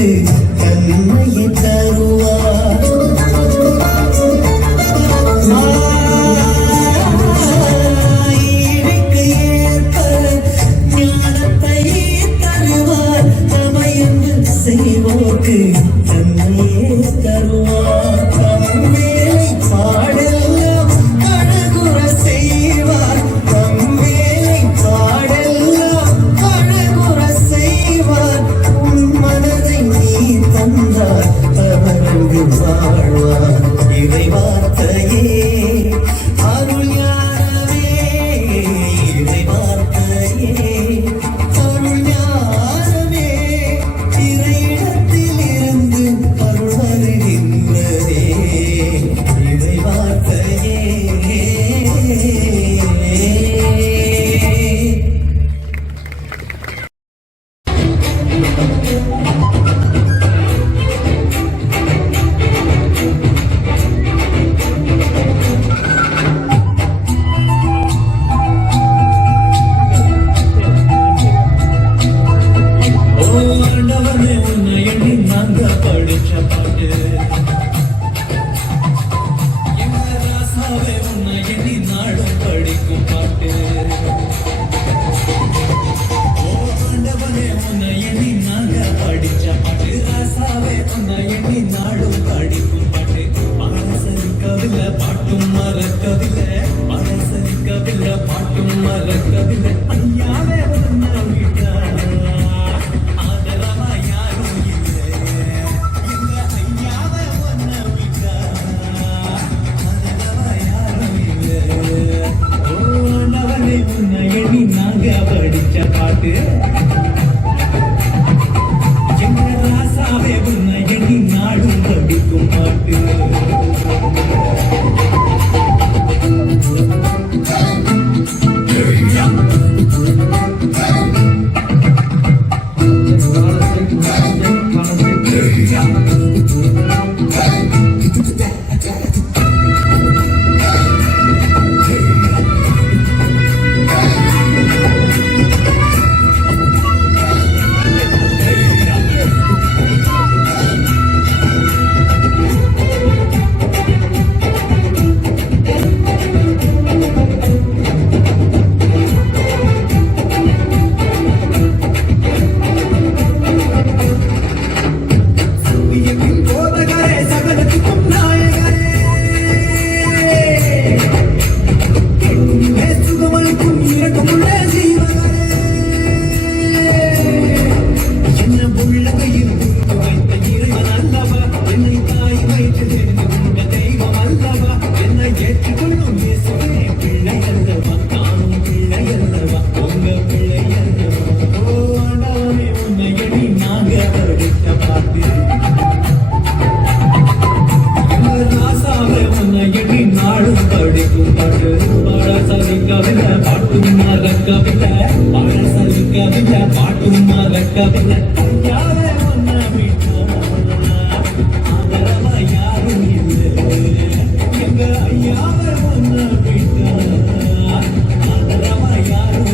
செய்வோர்க்கு தன்மையை தருவார். ஈடுக்கு ஏற்ப ஞானத்தை தருவார். தமையென்று செய்வோர்க்கு தன்மையே தருவார். தம் வேலை பாடெல்லாம் அழகுற செய்வார். தம் வேலை பாடெல்லாம் அழகுற செய்வார். உன் மனதை நீ தந்தார் அவரங்கு வாழ்வார். இறை வார்த்தையே அருள் ஞானமே. இறை வார்த்தையே அருள் ஞானமே. இறையிடத்தில் இருந்து அருள் வருகின்றதே. இறை வார்த்தையே. ஆண்டவனே உன்னை எண்ணி நாங்க படிச்ச பாட்டு. எங்க ராசாவே உன்னை எண்ணி நாடும் படிக்கும் பாட்டு. ஆண்டவனே உன்னை எண்ணி நாங்க படிச்ச பாட்டு. ராசாவே உன்னை எண்ணி நாடும் படிக்கும் பாட்டு. மனசரிக்கவில்லை பாட்டும் மறக்கவில்லை. மனசரிக்கவில்லை பாட்டும் மறக்கவில்லை. ஐயாவே உன்னை விட்டா படிச்ச பாட்டு. எங்க ராசாவே உன்னை எண்ணி நாடும் படிக்கும் பாட்டு. பாட்டும் மறக்கவில்லை. யாரும் இல்லை எங்க ஐயாவை ஒன்ன விட்டா. ஆதரவா யாரும்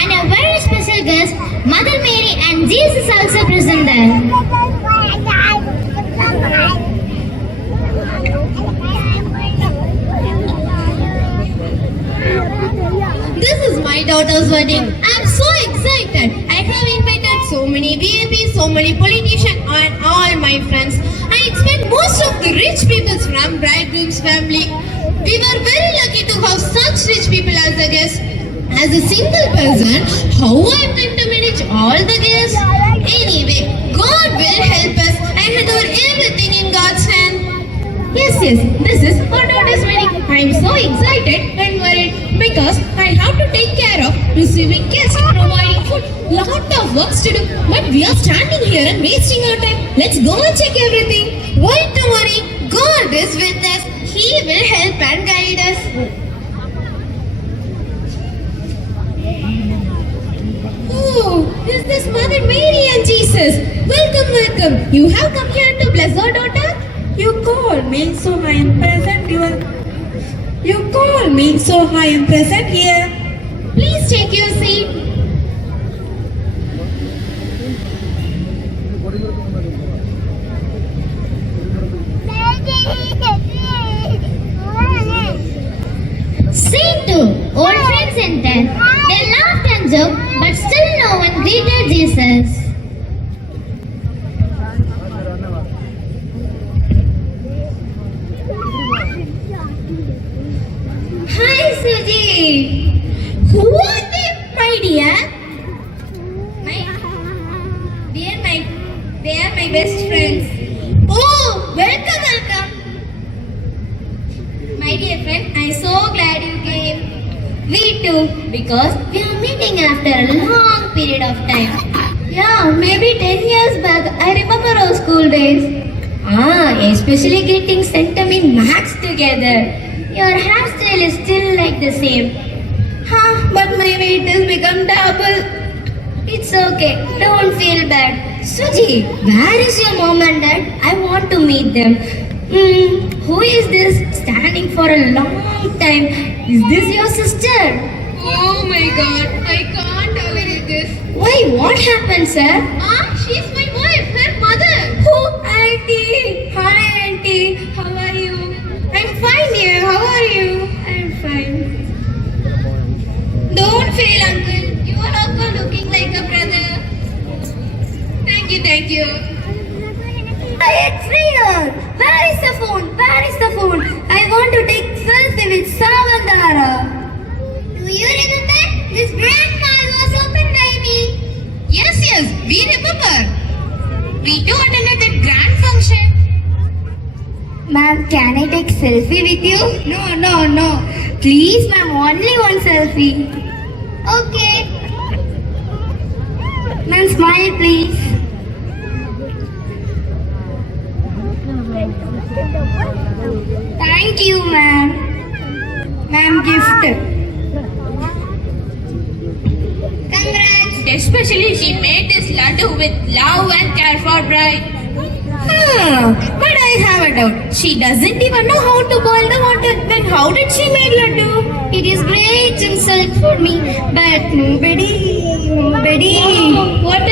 and a very special guest, Mother Mary and Jesus also present there. This is my daughter's wedding. I am so excited. I have invited so many VIPs, so many politicians and all my friends. I expect most of the rich people from bridegroom's family. We were very lucky to have such rich people as a guest. As a single person, how I am going to manage all the guests? Anyway, God will help us. I hand over everything in God's hand. Yes, this is our daughter's wedding. I am so excited and worried because I have to take care of receiving guests, providing food, lot of works to do. But we are standing here and wasting our time. Let's go and check everything. Why to worry? God is with us. He will help and guide us. You have come here to bless our daughter? You call me, so I am present here. You call me, so I am present here. Please take your seat. Scene 2. Old friends enter. They laughed and joked, but still no one greeted Jesus. Hi, Suji. Who are they, my dear? They are my best friends. Oh, welcome, welcome. My dear friend, I'm so glad you came. We too, because we are meeting after a long period of time. Yeah, maybe 10 years back. I remember our school days. Especially getting center in maths together. Your hairstyle is still like the same. But my weight has become double. It's okay, don't feel bad. Suji, where is your mom and dad? I want to meet them. Who is this standing for a long time? Is this your sister? Oh my god, I can't tolerate this. Why, what happened, sir? She's my wife, her mother. Oh, auntie. Hi, auntie. How are you? I'm fine here. How are you? I'm fine. Don't fail, uncle. You are also looking like a brother. Thank you, thank you. It's real. Where is the phone? Where is the phone? I want to take selfie with Savandara. Do you remember? This grandma was opened by me. Yes, we remember. We too attended that grand function. Ma'am, can I take selfie with you? No. Please, ma'am, only one selfie. Okay. Ma'am, smile, please. Thank you, ma'am. Ma'am, gift. Congrats. Especially she made this laddu with love and care for bride. But I have a doubt. She doesn't even know how to boil the water. Then how did she make laddu? It is great insult for me, but nobody. What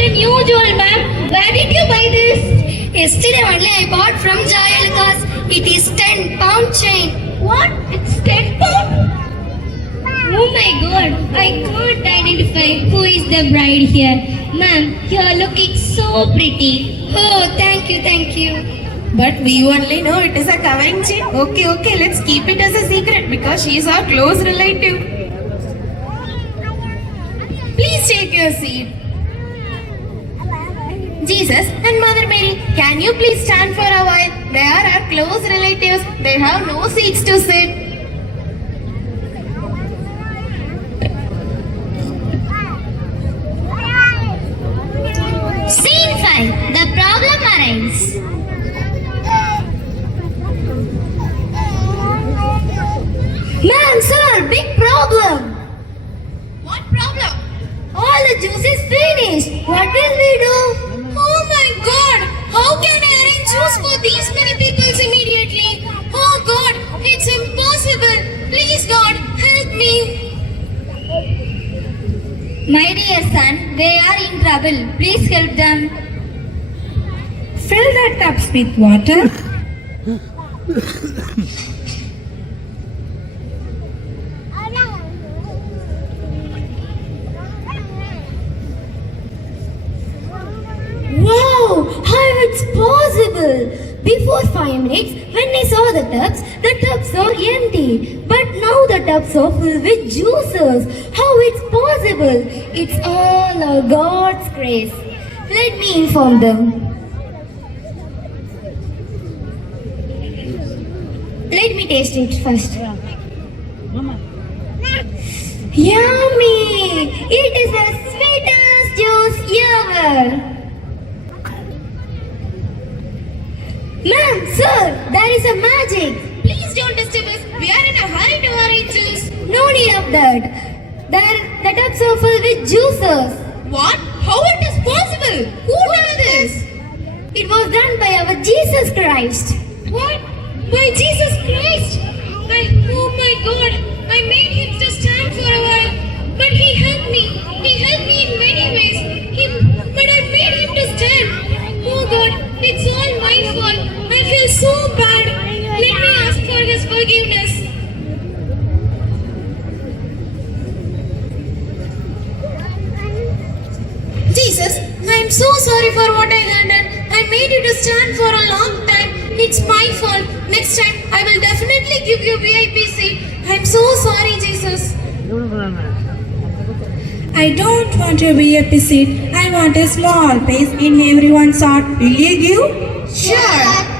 a new jewel, ma'am. Where did you buy this? Yesterday only I bought from Jayalika's. It is 10-pound chain. What? It's 10 pounds? Oh my god, I can't identify who is the bride here. Ma'am, you are looking so pretty. Oh, thank you. But we only know it is a covering chain. Okay, let's keep it as a secret because she is our close relative. Please take your seat. Jesus and Mother Mary, can you please stand for a while? They are our close relatives. They have no seats to sit. Scene 5. The problem arises. Ma'am, sir, big problem. What problem? All the juice is finished. What will we do? Oh my god! How can I arrange juice for these many people immediately? Oh god, it's impossible. Please God, help me. My dear son, they are in trouble. Please help them. Fill the tubs with water. Wow, how it's possible? Before 5 minutes, when I saw the tubs are empty. But now the tubs are filled with juices. How it's possible? It's all a God's grace. Let me inform them. Let me taste it first. Yummy! It is the sweetest juice ever. Ma'am, sir, there is a magic. Please don't disturb us. We are in a hurry to arrange juice. No need of that. The tubs are filled with juices. What? How it is possible? impossible. Who did this? It was done by our Jesus Christ. What? By Jesus Christ? Oh my God. I made him to stand for a while. But he helped me. He helped me in many ways. But I made him to stand. Oh God, it's all my fault. I feel so bad. Let me ask for his forgiveness. Jesus, I am so sorry for what I had done. I made you to stand for a long time. It's my fault. Next time, I will definitely give you VIP seat. I am so sorry, Jesus. I don't want a VIP seat. I want a small place in everyone's heart. Will you give? Sure.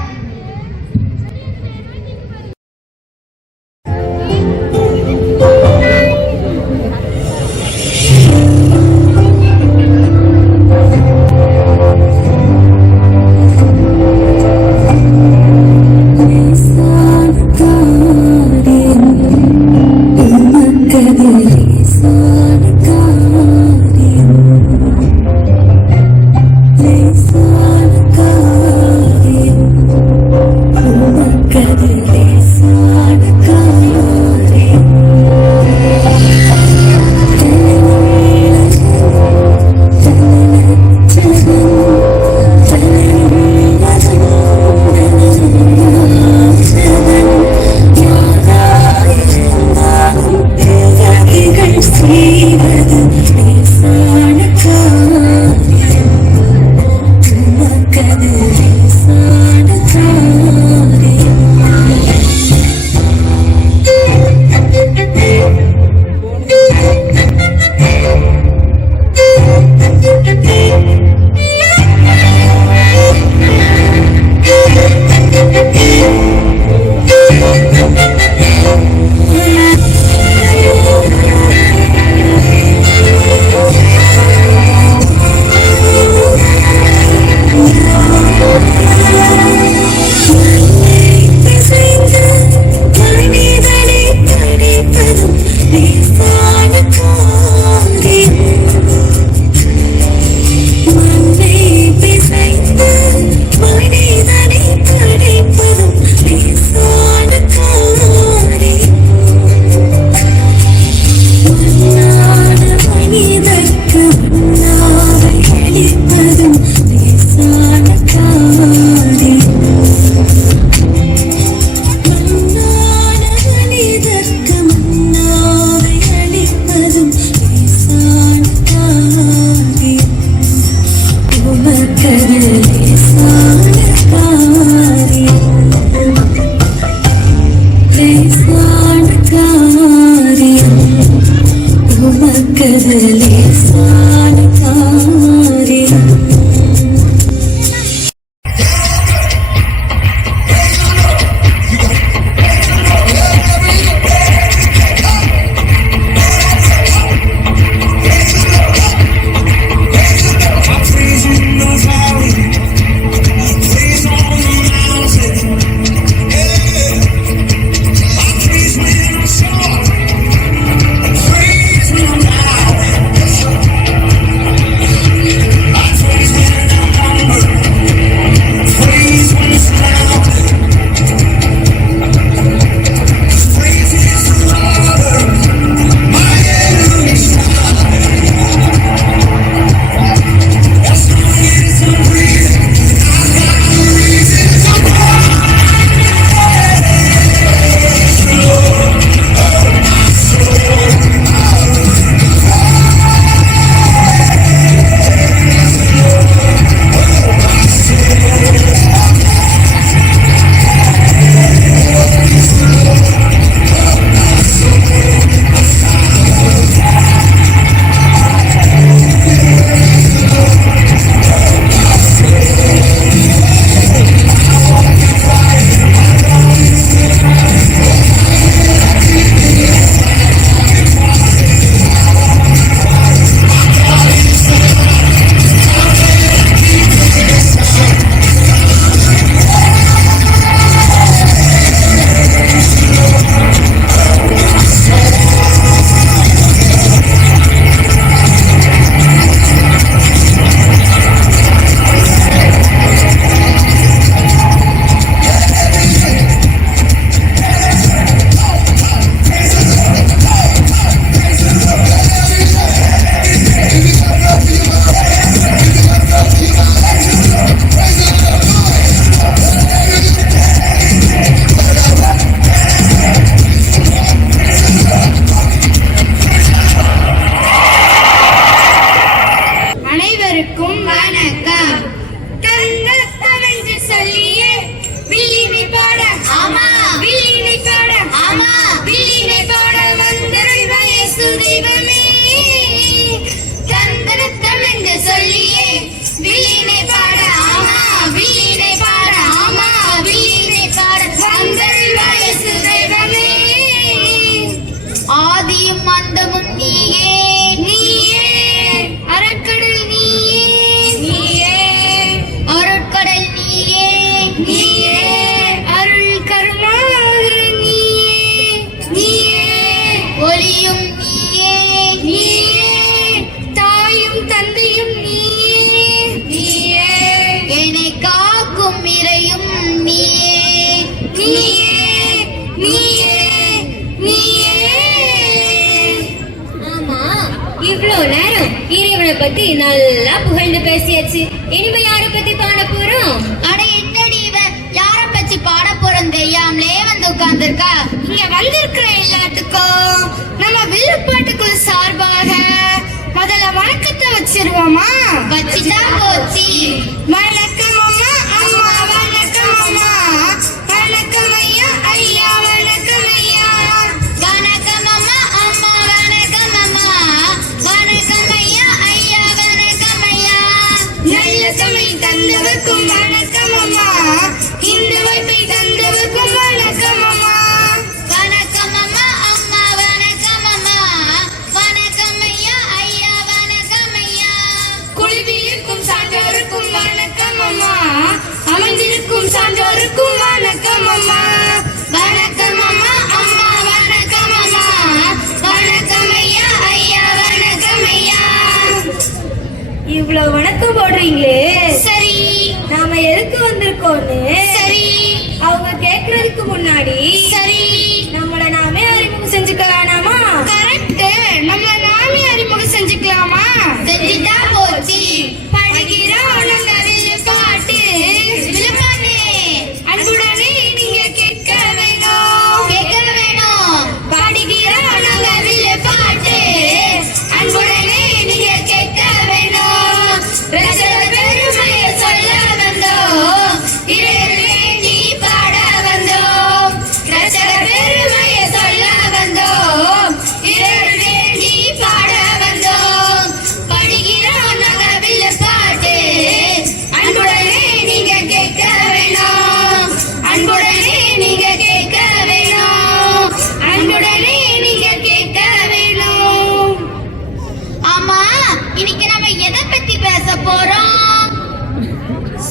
நீயே நீயே. ஆமா, இவ்ளோ நேரம் இறைவனை பத்தி நல்லா புகழ்ந்து பேசியாச்சு. இனிமே யாரை பத்தி பாட போறோம்? அட என்னடி இவ யார பத்தி பாட போறோம் தெரியாமலே வந்து உட்கார்ந்துருக்கா. இங்க வந்திருக்கிற எல்லாத்துக்கும் நம்ம வில்லுப்பாட்டுக்குள்ள சார்பாக முதல்ல வணக்கத்தை வச்சிருவோமா? வச்சுட்டா போச்சு. வணக்கம் அம்மா, அம்மா வணக்கம் அம்மா, வணக்கம் ஐயா, ஐயா வணக்கம் ஐயா. வணக்கம் அம்மா, அம்மா வணக்கம் அம்மா, வணக்கம் ஐயா, ஐயா வணக்கம் ஐயா. நல்ல தமிழ் தந்தவர்க்கும் வணக்கம் அம்மா, இந்த வாய்ப்பை தந்தவர்க்கும் வணக்கம் அம்மா. வணக்கம் அம்மா, அம்மா வணக்கம் அம்மா, வணக்கம் ஐயா, ஐயா வணக்கம் ஐயா. குழுவில் இருக்கும் சான்றோருக்கும் வணக்கம் அம்மா, அமைந்திருக்கும் சான்றோருக்கும் வணக்கம் அம்மா. வணக்கம் அம்மா, அம்மா வணக்கம் அம்மா, வணக்கம் ஐயா, ஐயா வணக்கம் ஐயா. இவ்வளவு வணக்கம் போடுறீங்களே, சரி நாம எதுக்கு வந்திருக்கோம்னு சரி அவங்க கேக்குறதுக்கு முன்னாடி சரி நம்மள நாமே அறிமுகம் செஞ்சுக்க வேணாமா? கரெக்ட். நம்ம நாமே அறிமுகம் செஞ்சுக்கலாமா? செஞ்சுட்டா போச்சு. படிக்கிறோம் நாங்க வில்லு பாட்டு, வில்லுப்பானே அன்புடனே நீங்க கேட்க வேணும், கேட்க வேணும். படிக்கிறோம் நாங்க வில்லு பாட்டு, அன்புடனே நீங்க கேட்க வேணும். ரசக பெருமையை சொல்ல வந்தோம், இறைவனை நீ பாட வந்தோம். ரசக பெருமையை சொல்ல வந்தோம், இறைவனை நீ பாட வந்தோம். படிக்கிறோம் நாங்க வில்லு பாட்டு, அன்புடனே நீங்க கேட்க வேணும், அன்புடனே நீங்க கேட்க வேணும், அன்புடனே நீங்க கேட்க வேணும். ஆமா, இன்னைக்கு நம்ம எதை பத்தி பேச போறோம்?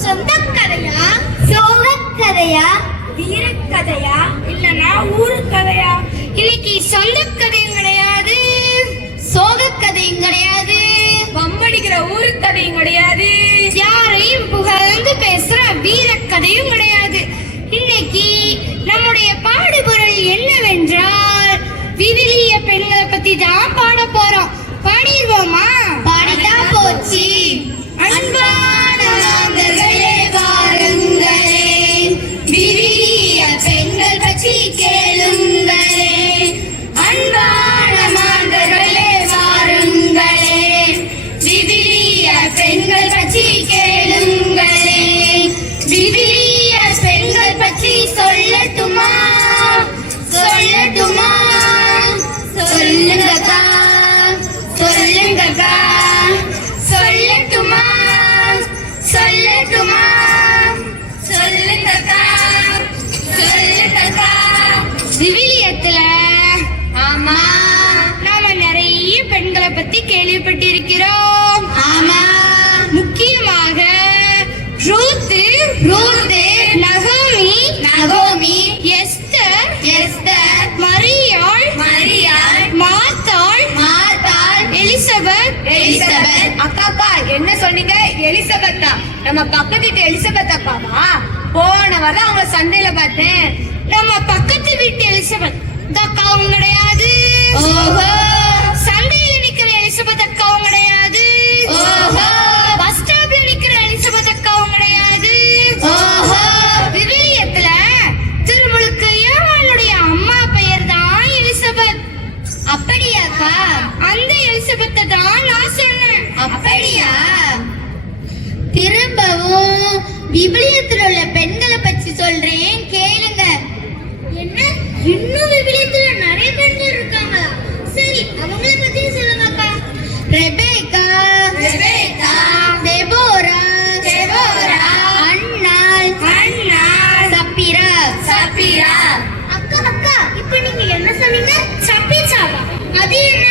சொந்த கதையா, சோக கதையா, வீரக்கதையா இல்லனா ஊரு கதையா? இன்னைக்கு சொந்த கதையும் கிடையாது, சோக கதையும் கிடையாது, பம்படிக்கிற ஊரு கதையும் கிடையாது, யாரையும் புகழ்ந்து பேசுற வீரக்கதையும் கிடையாது. இன்னைக்கு நம்முடைய பாடுபொருள் என்னவென்றால் விவிலிய பெண்களை பத்தி தான் பாட போறோம். பாடிடுவோமா? பாடிட்டா போச்சு. அன்பான மாந்தர்களே வாருங்களே, விவிலிய பெண்கள் பற்றி கேளுங்களே. அன்பான மாந்தர்களே வாருங்களே, விவிலிய பெண்கள் பற்றி கேளுங்களே. விவிலிய பெண்கள் பற்றி சொல்லட்டுமா, சொல்லட்டுமா? சொல்லுங்கக்கா, சொல்லுங்கக்கா, சொல்லட்டுமா, சொல்லட்டுமா? சொல்லுங்கக்கா, சொல்லுங்கக்கா. விவிலியத்துல ஆமா நாம நிறைய பெண்களை பத்தி கேள்விப்பட்டிருக்கிறோம். ஆமா, முக்கியமாக ரூத், நகோமி, எஸ்தர், மரியாள், மார்த்தாள், எலிசபெத். அக்கா என்ன சொன்னீங்க? எலிசபெத்தா? நம்ம பக்கத்து வீட்டு எலிசபெத் அக்காவா? போன வாரம் அவங்க சந்தையில பார்த்தேன். நம்ம பக்கத்து வீட்டு எலிசபெத் அக்காவும் கிடையாது. ஓஹோ. சந்தையில நிக்கிற எலிசபெத் அக்காவும் கிடையாது. ஓஹோ. பஸ் ஸ்டாப்ல நிக்கிற எலிசபெத் அக்காவும் கிடையாது. ஓஹோ. விவிலியத்துல திருமுழுக்கு யோவானுடைய அம்மா பெயர் தான் எலிசபெத். அப்படியாக்கா? அந்த எலிசபெத்தை தான் நான் சொன்னேன். அப்படியா? திரும்பவும் விவிலியத்தில் உள்ள பெண்களை பற்றி சொல்றேன், கேளுங்க. என்ன, இன்னும் விவிலியத்துல நிறைய பெண்கள் இருக்காங்க? சரி, அவங்கள பத்தி சொல்லுங்கக்கா. ரெபேக்கா, டெபோரா, அன்னாள், சப்பீரா. அக்கா, இப்ப நீங்க என்ன சொன்னீங்க? சப்பி சாப்பா? அது என்ன?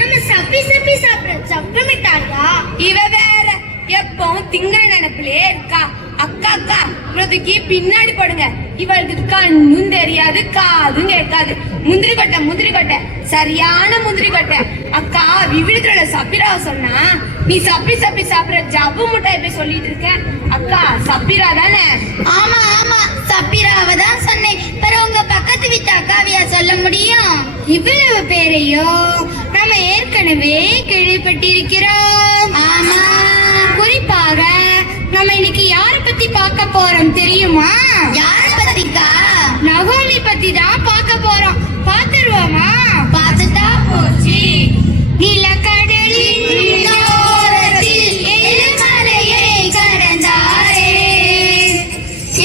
நம்ம சப்பி சாப்பிடுற சப்பி மிட்டாயா? இவ வேற எப்பவும் திங்கள் நினைப்பிலே இருக்கா. அக்கா இவளுக்கு பின்னாடி படுங்க. இவளுக்கு கண்ணும் தெரியாது, காதும் கேட்காது. முந்திரி கொட்டை, சரியான முந்திரி கொட்டை. அக்கா விவிலியத்துல சப்பீராவை சொன்னா நீ சப்பி சாப்பிடுற ஜவ்வு முட்டாய் போய் சொல்லிட்டு இருக்க. அக்கா சப்பீரா தானே? ஆமா, சப்பீராவை தான் சொன்னேன். பிறகு உங்க பக்கத்து வீட்டு முடியும்? இவ்வளவு பேரையும் நம்ம ஏற்கனவே கேள்விப்பட்டிருக்கிறோம். ஆமா, குறிப்பாக நம்ம இன்னைக்கு யார பத்தி பார்க்க போறோம் தெரியுமா? யார பத்திக்கா? நகோமி பத்தி தான் பார்க்க போறோம். பாத்துருவோமா? பார்த்துட்டா போச்சு. நிலக்கடலின் ஓரத்தில் எழுமலையை கடந்தாரே,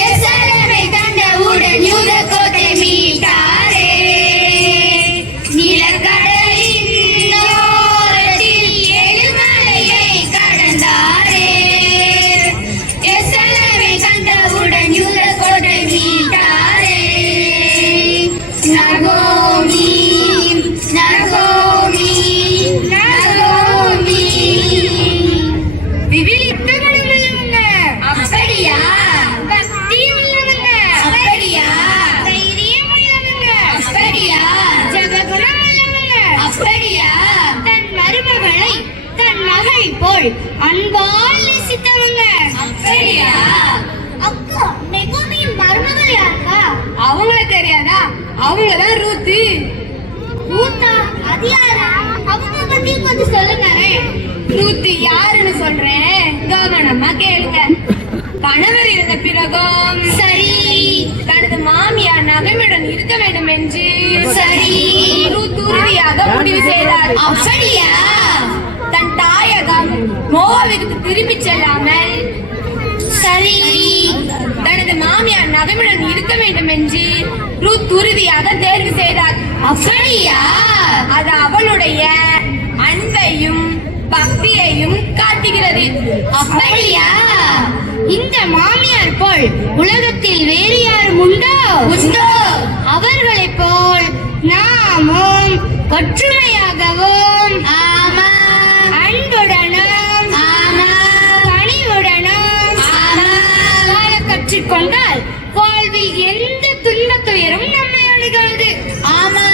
எருசலேமை கண்டவுடன் யூதக்கோட்டை மீட்டாரே. நிலக்கடலின் ஓரத்தில் எழுமலையை கடந்தாரே, எருசலேமை கண்டவுடன் யூதக்கோட்டை மீட்டாரே. நகோமி, நகோமி, நகோமி. விவிலித்த குணமுள்ளவங்க. அப்படியா? பக்தி உள்ளவங்க. அப்படியா? தைரியம் உள்ளவங்க. அப்படியா? ஜப குணம் உள்ளவங்க. அப்படியா? தன் மருமகளை தன் மகள் போல் அன்பால் நேசித்தவங்க. அப்படியா? அக்கா, நெகோமியின் மருமகள் யாருக்கா? அவங்கள தெரியாதா? அவங்கதான் ரூத்து. ரூத்தா? அது யாரா? அவங்க பத்தி கொஞ்சம் சொல்லுங்களே. ரூத்து யாருன்னு சொல்றேன், கவனமா கேளுங்க. கணவர் இருந்த பிறகும் சரி, தனது மாமியார் நகையுடன் இருக்க வேண்டும் என்று சரி, ரூத் உறுதியாக முடிவு செய்தார். அப்படியா? தன் தாயகம் மோவாவிற்கு திரும்பிச் செல்லாமல் சரி, தனது மாமியார் நகையுடன் இருக்க வேண்டும் என்று ரூத் உறுதியாக தேர்வு செய்தார். அப்படியா? அது அவளுடைய அன்பையும் பக்தியையும் காட்டுகிறது. அப்படியா? இந்த மாமியார் போல் உலகத்தில் வேறு யாரும் உண்டோ? உண்டோ? அவர்களைப் போல் நாமும் ஒற்றுமையாகவும், ஆமா, அன்புடனும், ஆமா, பணிவுடனும், ஆமா, வாழ கற்றுக்கொண்டால் வாழ்வில் எந்த துன்பத் துயரும் நம்மை அணுகாது. ஆமா,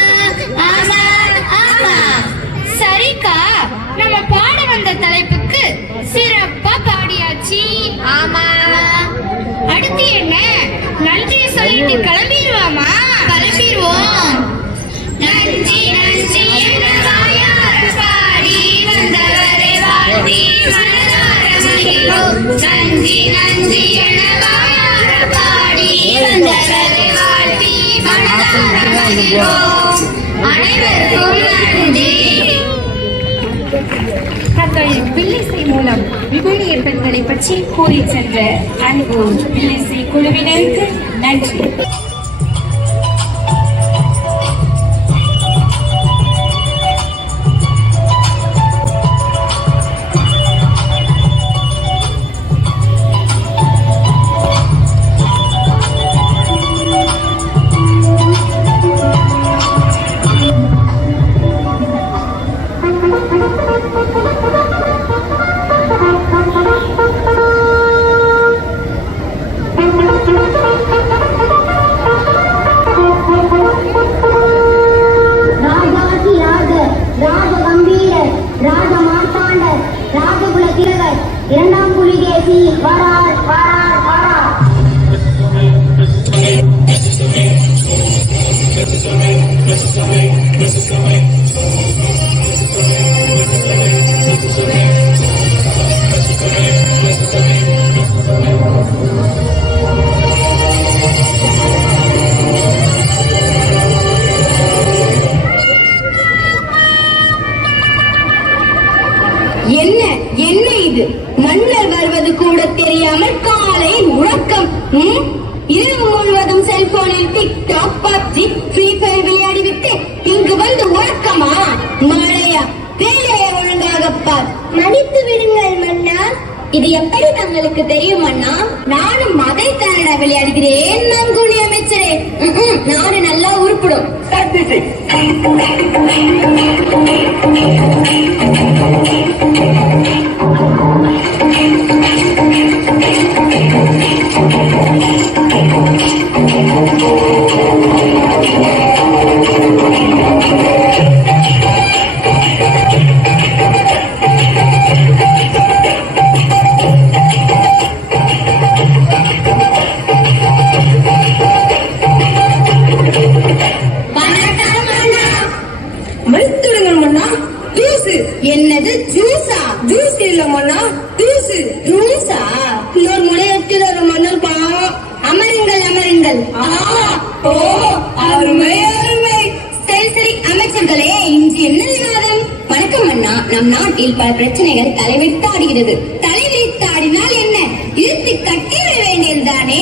ஆமா, ஆமா. சரிக்கா, நம்ம பாட வந்த தலைப்புக்கு சிறப்பா பாடியாச்சு. ஆமா, அடுத்து என்ன? நன்றி சொல்லிட்டு கிளம்பிடுவோமா? கிளம்பிடுவோம். நன்றி நன்றி என வாயார பாடி வந்தவரை வாழ்த்தி மனதார மகிழ்வோம். நன்றி நன்றி என வாயார பாடி வந்தவரை வாழ்த்தி மனதார மகிழ்வோம். அனைவருக்கும் நன்றி. தங்கள் வில்லிசை மூலம் விபுலிய பெண்களை பற்றி கூறி சென்ற அன்பு வில்லிசை குழுவினருக்கு நன்றி. இரண்டாம் புலிகேசி வரார் வரார் வரார். என்ன என்ன இது? மன்னர் வருவது கூட தெரியாமல் காலை உறக்கம். இரவு முழுவதும் செல்போனில் டிக்டாக், பப்ஜி, ஃப்ரீ ஃபயர் விளையாடிவிட்டு இங்கு வந்து உறக்கமா? மழையா? வேலையை ஒழுங்காக பார். மன்னித்து விடுங்கள் மன்னா. இது எப்படி தங்களுக்கு தெரியும் அண்ணா? நானும் அதை தானடா விளையாடுகிறேன். நங்குனி அமைச்சரே, நாடு நல்லா உருப்பிடும். வணக்கம் நம் நாட்டில் பல பிரச்சனைகள் தலைவிரித்தாடுகிறது. தலைவிரித்தாடினால் என்ன, இழுத்து கட்டிவிட வேண்டியதுதானே.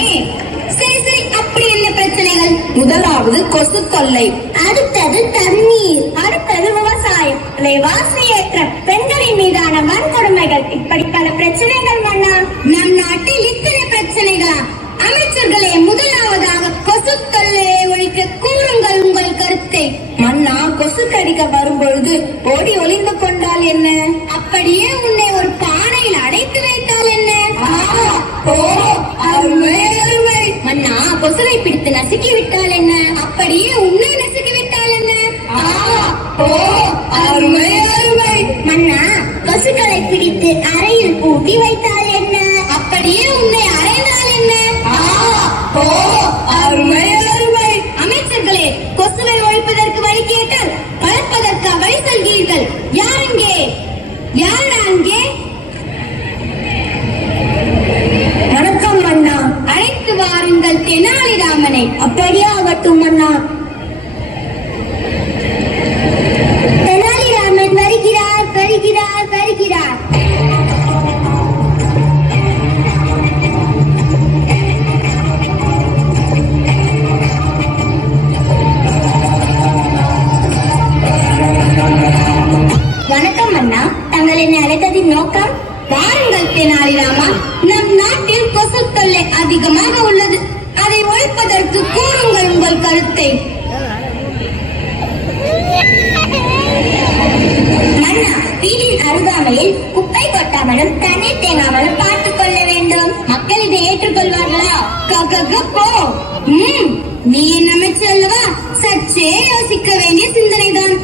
சரி சரி, அப்படி என்ன பிரச்சனைகள்? முதலாவது கொசு தொல்லை, அடுத்தது தண்ணீர், அடுத்தது விவசாயம், விலைவாசியேற்ற பெண்களின் மீதான வன்கொடுமைகள், இப்படி பல பிரச்சனைகள் மன்னா. நம் நாட்டில் இத்தனை பிரச்சனைகளா? அமைச்சர்களே, முதலாவதாக கொசு தொல்லையை ஒழிக்க கூறுங்கள் உங்கள் கருத்தை. மன்னா, கொசு கடிக்க வரும்பொழுது ஓடி ஒளிந்து கொண்டால் என்ன? அப்படியே உன்னை ஒரு பானையில் அடைத்து வைத்தால் என்ன? மன்னா, கொசுவை பிடித்து நசுக்கி விட்டால் என்ன? அப்படியே உன்னை நசுக்கி விட்டால் என்ன? மன்னா, கொசுக்களை பிடித்து அறையில் பூட்டி வைத்தால் என்ன? அப்படியே உன்னை அறைந்தால் என்ன? அமைச்சர்களே, கொசுவை ஒழிப்பதற்கு வழி கேட்டால் வளர்ப்பதற்கு வழி சொல்கிறீர்கள். யாருங்கே? யார் அங்கே? வணக்கம் மன்னா. அழைத்து வாருங்கள் தெனாலிராமனை. அப்படியே ஆகட்டும் மன்னா. தெனாலிராமன் வருகிறார், வருகிறார், வருகிறார். வணக்கம் அண்ணா, தங்கள் என்னை அழைத்ததின் நோக்கம்? வாருங்கள் தெனாலிராமா, நம் நாட்டில் கொசு தொல்லை அதிகமாக உள்ளது. அதை ஒழிப்பதற்கு கூறுங்கள் உங்கள் கருத்தை. மன்னா, வீட்டின் அருகாமையில் குப்பை கொட்டாமலும் தண்ணீர் தேங்காமலும் பார்த்துக் கொள்ள வேண்டும். மக்கள் இதை ஏற்றுக்கொள்வார்களா? போ. நீ என் அமைச்சர் அல்லவா? சற்றே யோசிக்க வேண்டிய சிந்தனைதான்.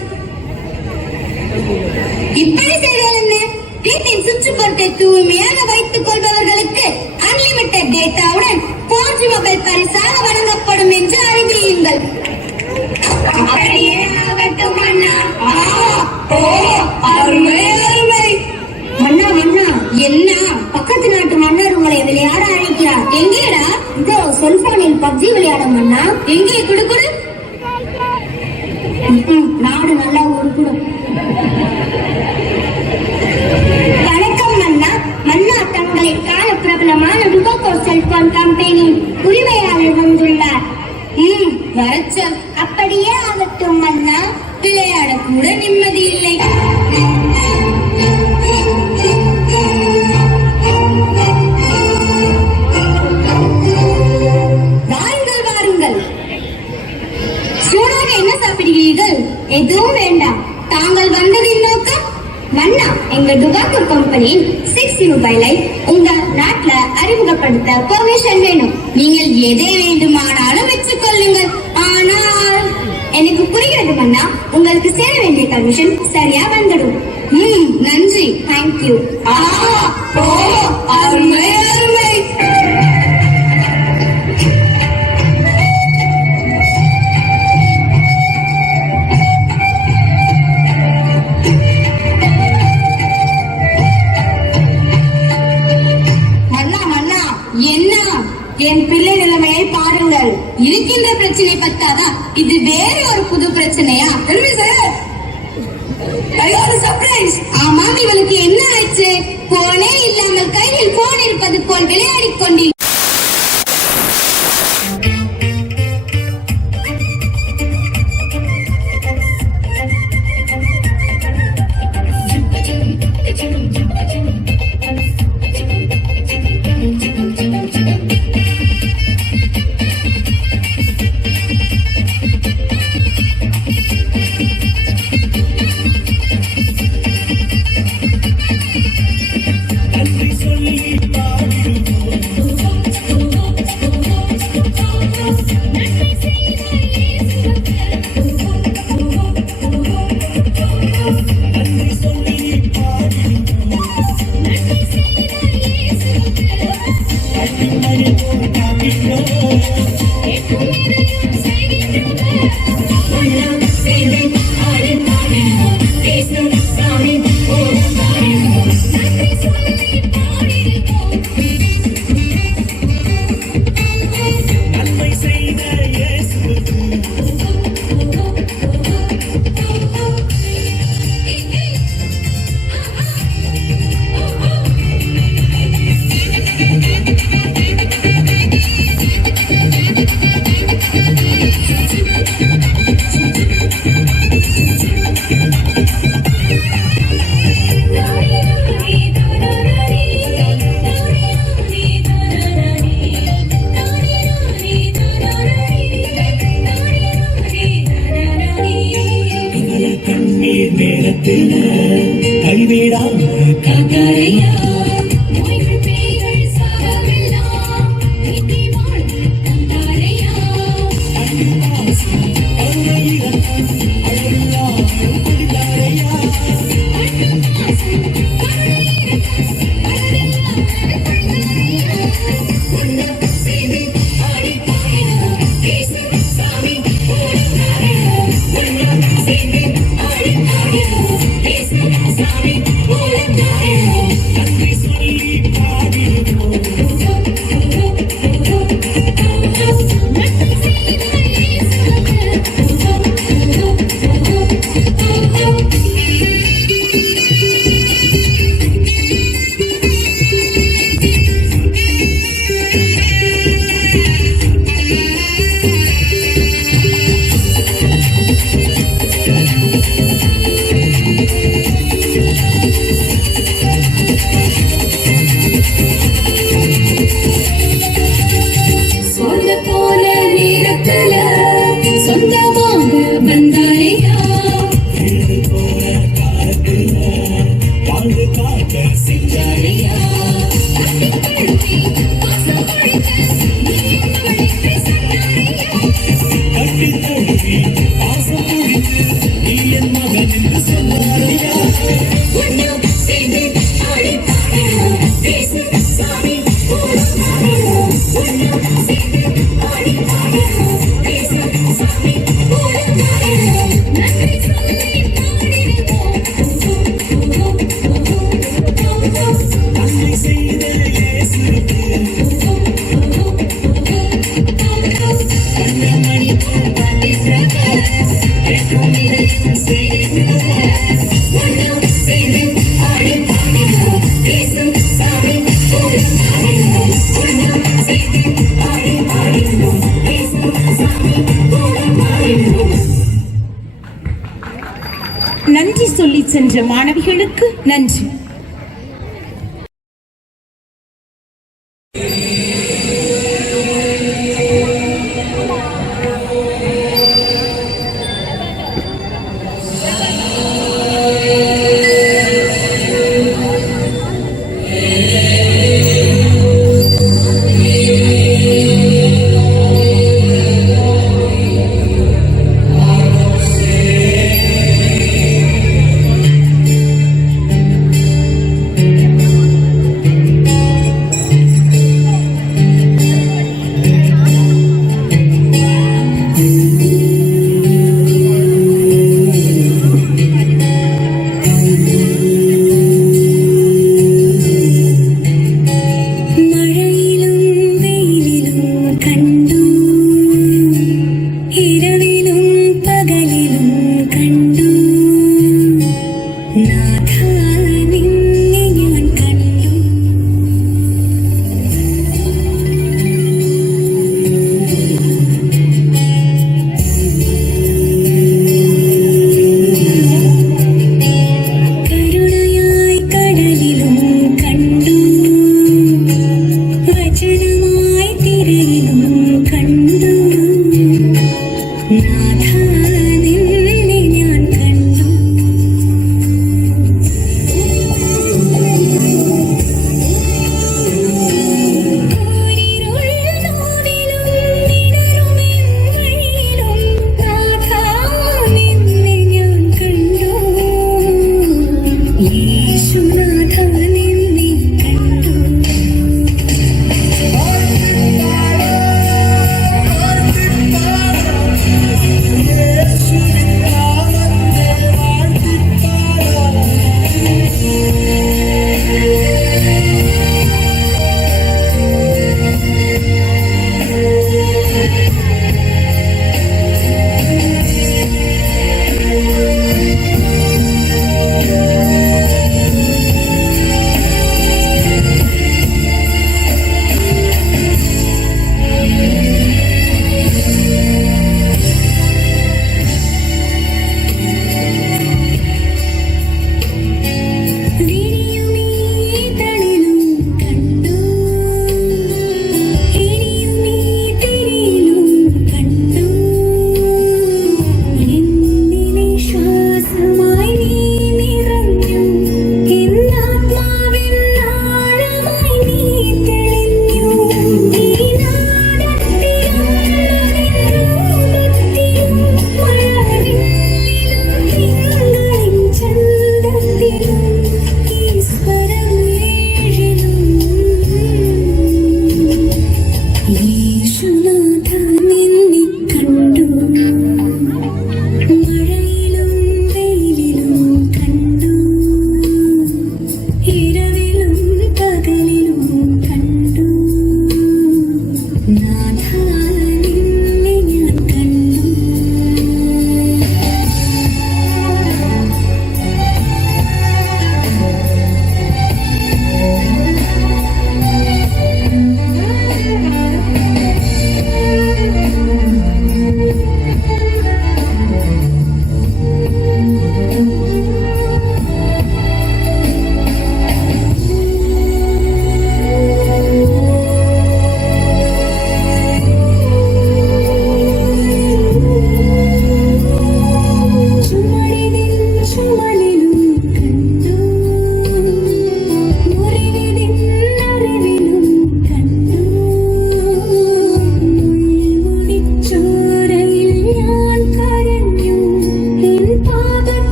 இப்படி செய்தால் என்ன? வீட்டின் சுற்றுப்புறத்தை தூய்மையாக வைத்துக் கொள்பவர்களுக்கு அன்லிமிட்டட் டேட்டாவுடன் 4G மொபைல் பரிசாக வழங்கப்படும் என்று அறிவியுங்கள். அப்படியே ஆகட்டும் மன்னா. மன்னா, மன்னா, என்ன? பக்கத்து நாட்டு மன்னர் உங்களை விளையாட அழைக்கிறார். எங்கேடா? இதோ செல்போனில் பப்ஜி விளையாட மன்னா. எங்கே? குடு. நாடு நல்லா உருப்பிடும். வணக்கம் மன்னா. மன்னா, தங்களை கால பிரபலமான டுபாக்கோ செல்போன் கம்பெனி உரிமையாளர் வந்துள்ளார். வரச்ச. அப்படியே ஆகட்டும் மன்னா. விளையாட கூட நிம்மதி இல்லை. வாருங்கள், வாருங்கள். சூடாக என்ன சாப்பிடுகிறீர்கள்? எதுவும் வேண்டாம். தாங்கள் வந்ததின் நோக்கம்? மன்னா, எங்க டுபாக்கோ கம்பெனியின் 6G மொபைலை உங்க நாட்டுல அறிமுகப்படுத்த பெர்மிஷன் வேணும். நீங்கள் எதை வேண்டுமானாலும் வச்சுக் கொள்ளுங்கள். ஆனால் எனக்கு புரிகிறது மன்னா, உங்களுக்கு சேர வேண்டிய கமிஷன் சரியா வந்துடும். நன்றி, தேங்க்யூ. அருமை அருமை. என் பிள்ளை நிலைமையை பாருங்கள். இருக்கின்ற பிரச்சனை பத்தாதா? இது வேற ஒரு புது பிரச்சனையா? ஆமாம், இவளுக்கு என்ன ஆச்சு? போனே இல்லாமல் கையில் போன் இருப்பது போல் விளையாடிக் கொண்டீர்கள். நன்றி சொல்லி பாடிடுவோம். மேலத்தில் கைவிடாம காத்தாரையா நன்றி சொல்லி சென்ற மாணவிகளுக்கு நன்றி.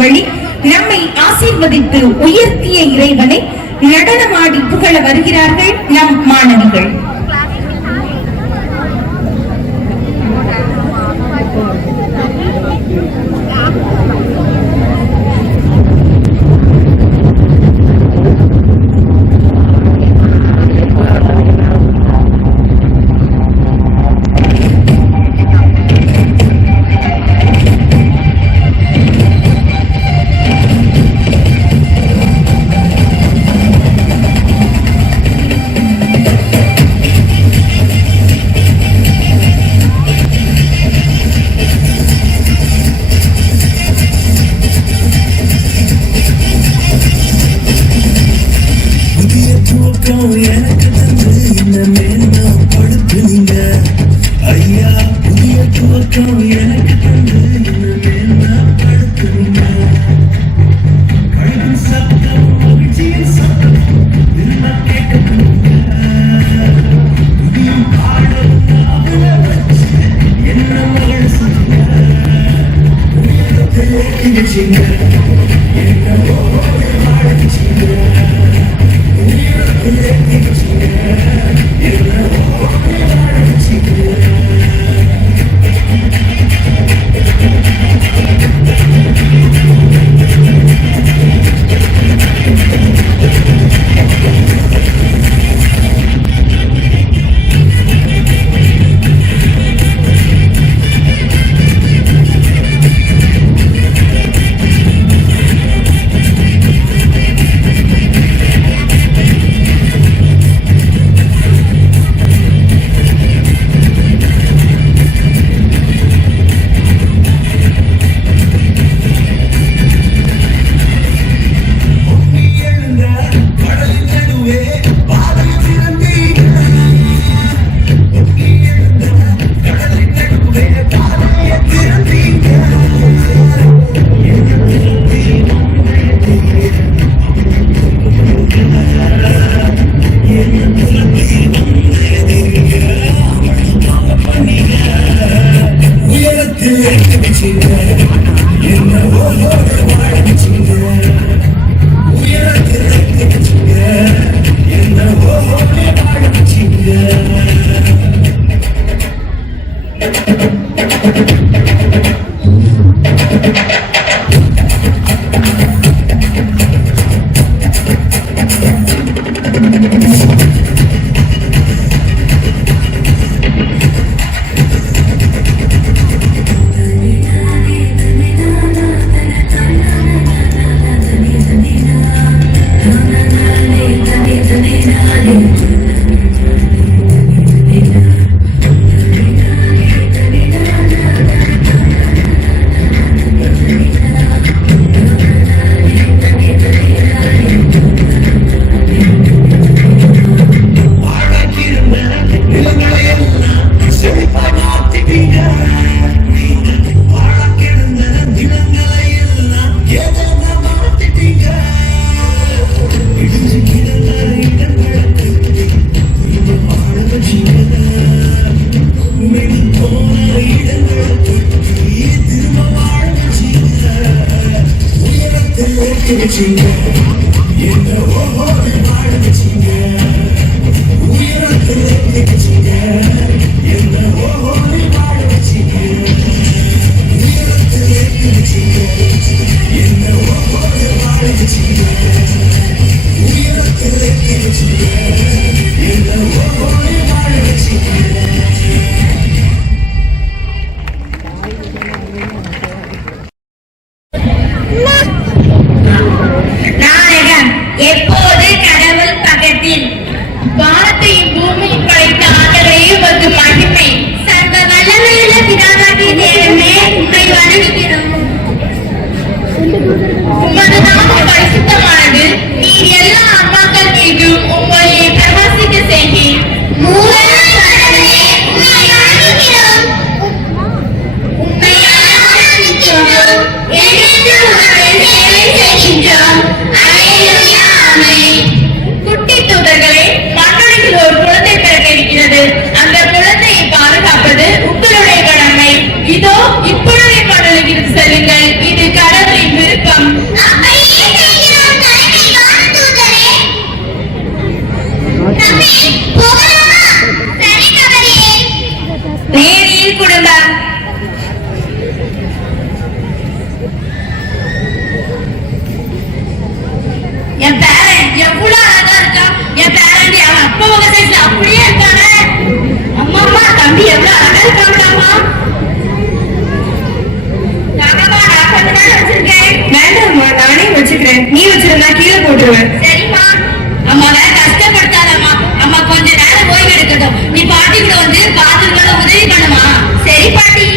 வழி நம்மை ஆசீர்வதித்து உயர்த்திய இறைவனை நடனமாடி புகழ வருகிறார்கள் நம் மாணவிகள். எனக்கு தந்து இன்னமேல் நான் படுத்துனீங்க ஐயா. புதிய துவக்கம் எனக்கு தந்து இன்னமேல் நான் படுத்துனீங்க. கழுவின் சத்தம் மகிழ்ச்சியின் சத்தம் திரும்ப கேட்கணுங்க. புதிய பாடல் நாவல வச்சு என்ன மகள் சொன்னீங்க. உயரத்தை ஏற்றி வச்சிங்க என்ன பாடிச்சிங்க. வச்சீங்க என்ன ஓடி வாழ வச்சீங்க உயரத்தில் ஏத்தி வச்சீங்க என்ன ஓடி வாழ வச்சீங்க உயரத்தில் ஏத்தி வச்சீங்க என்ன ஓடி வாழ வச்சீங்க உயரத்தில் ஏத்தி வச்சீங்க என்ன ஓடி வாழ வச்சீங்க நாயகன் எப்போது கடவுள் பக்கத்தில் வானத்தையும் பூமியும் படைத்த ஆண்டவரையும் வந்து மகிமை சர்வ வல்லமையுள்ள பிதாவாகிய தேவனே உம்மை வணங்குகிறோம். உமது நாமம் பரிசுத்தமானது. நீர் எல்லா ஆன்மாக்கள் மீதும் உம்மையை பிரகாசிக்க செய்கிறீர். குட்டி தூதர்களே, மண்ணுலகில் ஒரு குழந்தை பிறக்க இருக்கிறது. அந்த குழந்தையை பாதுகாப்பது உங்களுடைய கடமை. இதோ இப்பொழுதே மண்ணுலகிற்கு செல்லுங்கள். இது கடவுளின் விருப்பம். நேரில் குடும்பம் என் பேரன் எவ்வளவு அழகா இருக்கா. என் பேரன் அவன் அப்பா உங்க சைஸ்ல அப்படியே இருக்கானே. அம்மா அம்மா தம்பி எவ்வளவு அழகா இருக்காங்களாமா. நான் கொஞ்ச நேரம் வச்சிருக்கேன். வேண்டாம்மா, நானே வச்சுக்கிறேன். நீ வச்சிருந்தா கீழே போட்டுருவேன். சரிம்மா. அம்மாவை கஷ்டப்படுத்தாதம்மா. அம்மா கொஞ்ச நேரம் ஓய்வு எடுக்கட்டும். நீ பாட்டி கூட வந்து பாத்திரங்கள உதவி பண்ணுமா. சரி பாட்டி.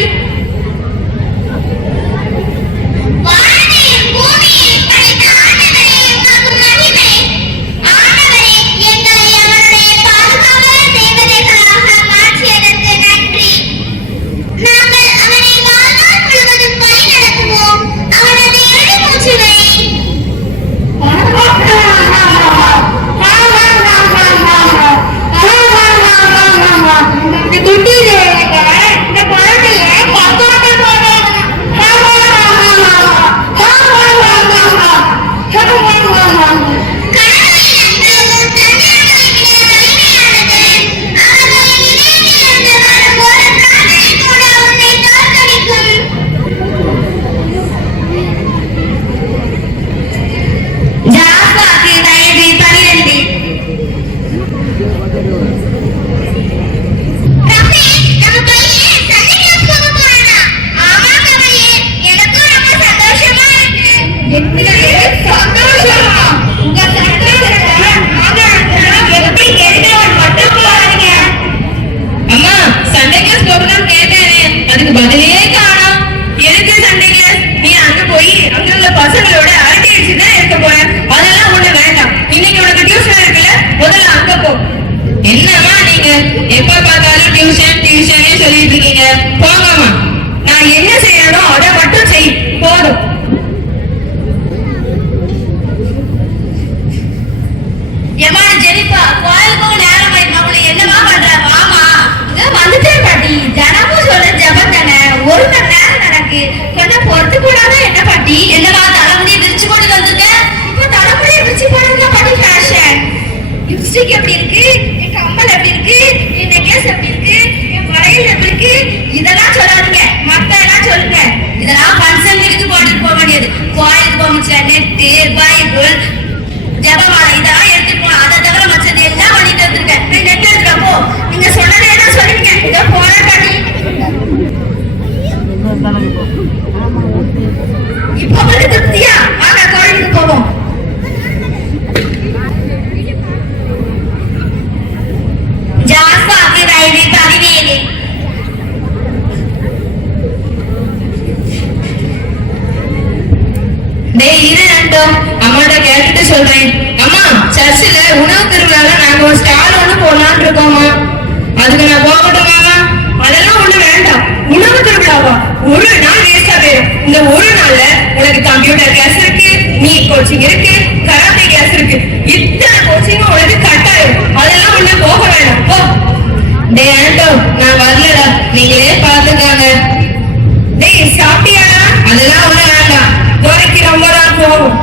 எப்படி இருக்கு, என் கம்மல் எப்படி இருக்கு, என் நெக்லஸ் எப்படி இருக்கு, என் வளையல் எப்படி இருக்கு, இதெல்லாம் சொல்லாதீங்க. மத்த எல்லாம் சொல்லுங்க. இதெல்லாம் ஃபங்க்ஷன் வீட்டுக்கு போட்டுட்டு போக முடியாது. கோயிலுக்கு போக நெட்டு, பைபிள், ஜபமாலை இதெல்லாம் எடுத்துட்டு போகணும். அதை தவிர மச்சது எல்லாம் பண்ணிட்டு வந்துருக்கேன். போய் நெட் எடுத்துக்கப்போ நீங்க சொன்னதே தான் சொல்லுவீங்க. இதோ போன காட்டி இப்போ வந்து திருப்தியா வாங்க கோயிலுக்கு போவோம். அம்மாட்ட கேட்டுட்டு சொல்றேன். அம்மா, சர்ச்சில் உணவு திருவிழால நாங்க ஒரு ஸ்டால் ஒண்ணு போடலான்னு இருக்கோமா. அதுக்கு நான் போகட்டுமாமா? அதெல்லாம் ஒண்ணு வேண்டாம். உணவு திருவிழாவா? ஒரு நாள் வேஸ்டா போயிடும். இந்த ஒரு நாள்ல உனக்கு கம்ப்யூட்டர் கிளாஸ் இருக்கு, நீட் கோச்சிங் இருக்கு, கராத்தே கிளாஸ் இருக்கு. இத்தனை கோச்சிங்கும் உனக்கு கட்டாயம். அதெல்லாம் ஒண்ணு போக வேண்டாம். போ. டே ஆண்டோ, நான் வரலடா, நீங்களே பாத்துக்காங்க. டேய் சாப்பிட்டியாடா? அதெல்லாம் ஒண்ணு வேண்டாம். துறைக்கு ரொம்ப நாள் போகும்.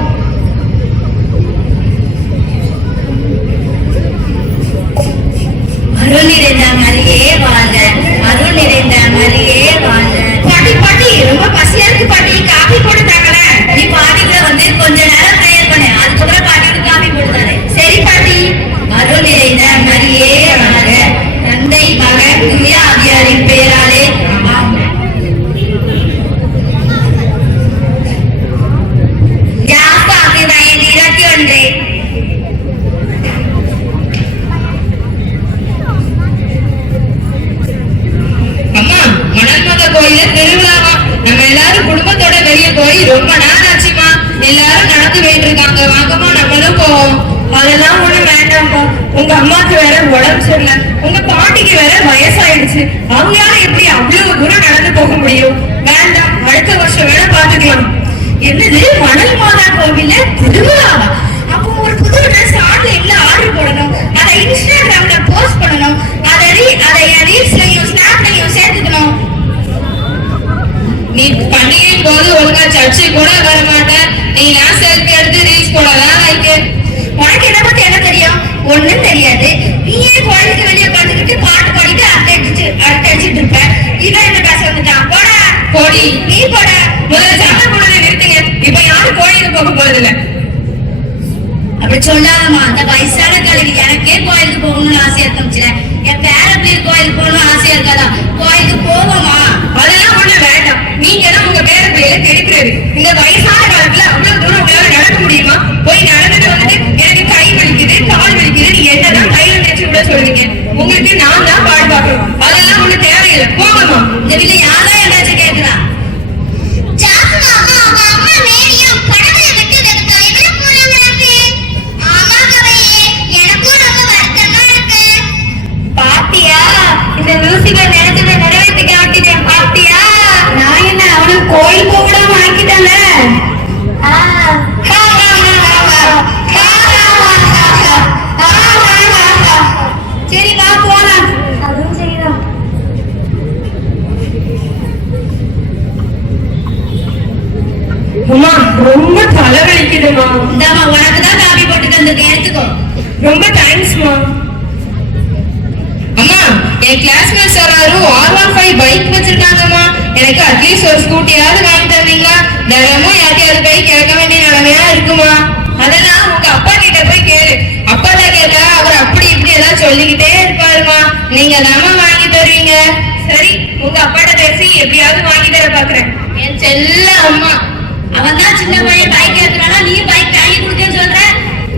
எல்லாரும் நடந்து போயிட்டு இருக்காங்க, வாங்கம்மா நம்மளும் போவோம். அதெல்லாம் ஒண்ணு வேண்டாம்ப்பா. உங்க அம்மாக்கு வேற உடம்பு சரியில்லை, உங்க பாட்டிக்கு வேற வயசாயிடுச்சு. அவங்களால எப்படி அவ்வளவு தூரம் நடந்து போக முடியும்? வேண்டாம், அடுத்த வருஷம் வேணா பாத்துக்கலாம். என்னது, மணல் மாதா கோவில்ல திருவிழாவா? அப்போ ஒரு புது ட்ரெஸ் ஆன்லைன்ல ஆர்டர் போடணும், அதை இன்ஸ்டாகிராம்ல போஸ்ட் பண்ணணும், அதை ரீல்ஸ்லயும் ஸ்னாப்லயும் சேர்த்துக்கணும். நீ பண்டிகையின் போது ஒழுங்கா சர்ச்சை கூட வர மாட்டேன். நீ நான் செல்ஃபி எடுத்து ரீல்ஸ் போடலாம் லைக்கு. உனக்கு என்ன பத்தி என்ன தெரியும்? ஒண்ணும் தெரியாது. நீ ஏன் கோயிலுக்கு வெளியே பார்த்துக்கிட்டு பாட்டு பாடிட்டு அடிச்சிட்டு இருப்ப. இவன் என்ன பேச வந்துட்டான்? போடா போடி, நீ போடா. முதல்ல சண்டை போடுறதை நிறுத்துங்க. இப்ப யாரும் கோயிலுக்கு போக போறது இல்ல. அப்படி சொல்லாதம்மா, அந்த வயசான கல்வி எனக்கே கோயிலுக்கு போகணும்னு ஆசையா இருந்துச்சு. என் பேர பிள்ளைக்கு கோயிலுக்கு போகணும்னு ஆசையா இருக்காதா? கோயிலுக்கு போவோமா? அதெல்லாம் ஒண்ணு வேண்டாம். நீங்க தான் உங்க பேர பிள்ளையில கெடுக்கிறது. இந்த வயசான காலத்துல அவ்வளவு தூரம் உங்களால நடக்க முடியுமா? போய் நடந்துட்டு வந்துட்டு எனக்கு கை வலிக்குது, கால் வலிக்குது, நீ என்னதான் கையில நினைச்சு கூட சொல்லுவீங்க. உங்களுக்கு நான் தான் பாடு பார்க்கணும். அதெல்லாம் ஒண்ணு தேவையில்லை, போகமா. இந்த வீட்டுல யாரா என்னாச்சும் கேட்கிறா? பாத்தியா, இந்த லூசிபர் நினைச்சதை நிறைவேற்றி காட்டிட்டேன். பாத்தியா, நான் என்ன அவனுக்கு கோயில் போகலாம ஆக்கிட்டேன்ல. சரி வா போலாம். அதுவும் சரிதான். அம்மா ரொம்ப தலைவலிக்குதுமா. இந்தாமா, உனக்குதான் காபி போட்டு வந்திருக்கேன், எடுத்துக்கோ. ரொம்ப தேங்க்ஸ்மா. அம்மா, என் கிளாஸ்மேட்ஸ் எல்லாரும் R15 பைக் வச்சிருக்காங்கம்மா. எனக்கு அட்லீஸ்ட் ஒரு ஸ்கூட்டியாவது வாங்கி தருவீங்களா? தினமும் யார்ட்டையாவது பைக் இறக்க வேண்டிய நிலைமையா இருக்குமா? அதெல்லாம் உங்க அப்பா கிட்ட போய் கேளு. அப்பா தான் கேட்டா அவர் அப்படி இப்படி எல்லாம் சொல்லிக்கிட்டே இருப்பாருமா. நீங்க தாமா வாங்கி தருவீங்க. சரி, உங்க அப்பாட்ட பேசி எப்படியாவது வாங்கி தர பாக்குறேன். என் செல்ல அம்மா. அவன் தான் சின்ன பையன், பைக் ஏத்துறானா, நீ பைக் வாங்கி கொடுத்தேன்னு சொல்ற.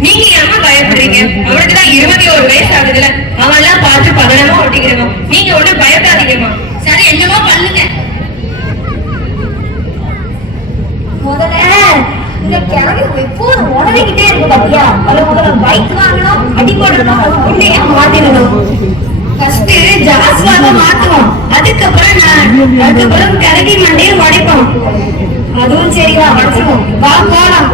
நீங்க ஏமா பயப்படுறீங்க? அவனுக்குதான் 21 வயசு ஆகுதுல. அவன் எல்லாம் பார்த்து பதனமா ஓட்டிக்கிறவன். நீங்க ஒண்ணும் பயப்படாதீங்கம்மா. சரி, என்னமோ பண்ணுங்க. முதல்ல இந்த கிழமை எப்போதும் உடனே இருக்கு பாத்தியா? முதல்ல பைக் வாங்கணும், அடி போடணும், உண்மையா மாத்திடணும். ஃபர்ஸ்ட் ஜாஸ்வாக மாத்துவோம், அதுக்கப்புறம் கிழவி மண்டையை உடைப்போம். அதுவும் சரிதான், உடச்சிடும். வா போலாம்.